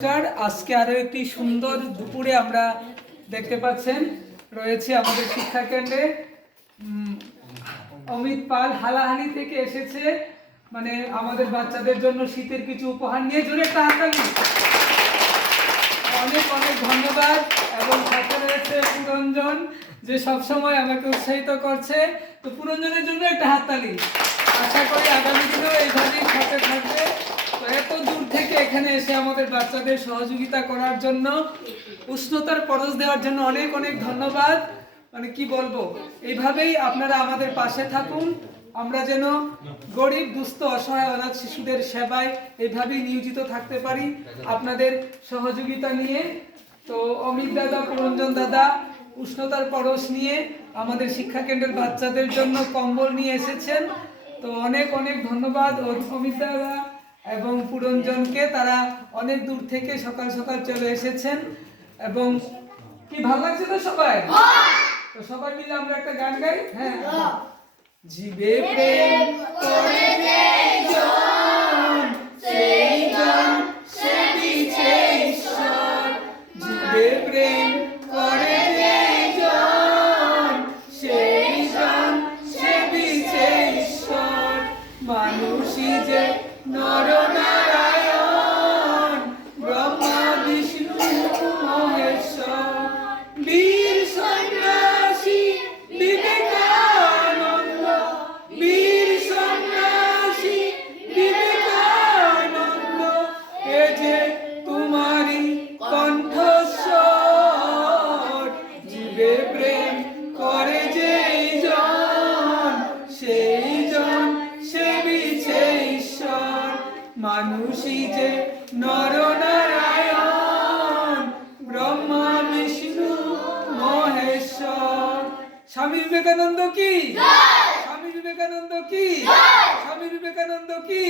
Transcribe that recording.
আজকে আরো একটি সুন্দর দুপুরে আমরা দেখতে পাচ্ছেন রয়েছে আমাদের শিক্ষা কেন্দ্রে অমিত পাল হালাহালি থেকে এসেছে, মানে আমাদের বাচ্চাদের জন্য শীতের কিছু উপহার নিয়ে। জোরে একটা হাততালি। অনেক অনেক ধন্যবাদ। এবং সাথে রয়েছে পুরঞ্জন, যে সবসময় আমাকে উৎসাহিত করছে। তো পুরঞ্জনের জন্য একটা হাততালি। আশা করি আগামী দিনেও এইভাবেই সাথে থাকবে। তো এত দূর থেকে এখানে এসে আমাদের বাচ্চাদের সহযোগিতা করার জন্য, উষ্ণতার পরশ দেওয়ার জন্য অনেক অনেক ধন্যবাদ। মানে কি বলবো, এইভাবেই আপনারা আমাদের পাশে থাকুন। আমরা যেন গরিব, দুস্থ, অসহায়, অনাথ শিশুদের সেবায় এইভাবেই নিয়োজিত থাকতে পারি আপনাদের সহযোগিতা নিয়ে। তো অমিত দাদা, পুরঞ্জন দাদা উষ্ণতার পরশ নিয়ে আমাদের শিক্ষা কেন্দ্রের বাচ্চাদের জন্য কম্বল নিয়ে এসেছেন। তো অনেক অনেক ধন্যবাদ অমিত দাদা এবং পুরঞ্জনকে। তারা অনেক দূর থেকে সকাল সকাল চলে এসেছেন। এবং কি ভালো লাগছে তো সবাই? তো সবাই মিলে আমরা একটা গান গাই। হ্যাঁ, জীবে প্রেম করে যেজন, সেই জন সে বিছে ঈশ্বর। জীবে প্রেম করে যেজন, সেই জন সে বিছে ঈশ্বর। মানুষই যে নরনারায়ণ, ব্রহ্মা বিষ্ণু মহেশ্বর। বীর সন্ন্যাসী বিবেকানন্দ, বীর সন্ন্যাসী বিবেকানন্দ, এ যে তোমারি কণ্ঠস্বর। জীবে প্রেম করে যেই জন, সেই জন সেবিছে ঈশ্বর। মানুষই যে নরনারায়ণ, ব্রহ্মা বিষ্ণু মহেশ্বর। স্বামী বিবেকানন্দ কি? স্বামী বিবেকানন্দ কি? স্বামী বিবেকানন্দ কি?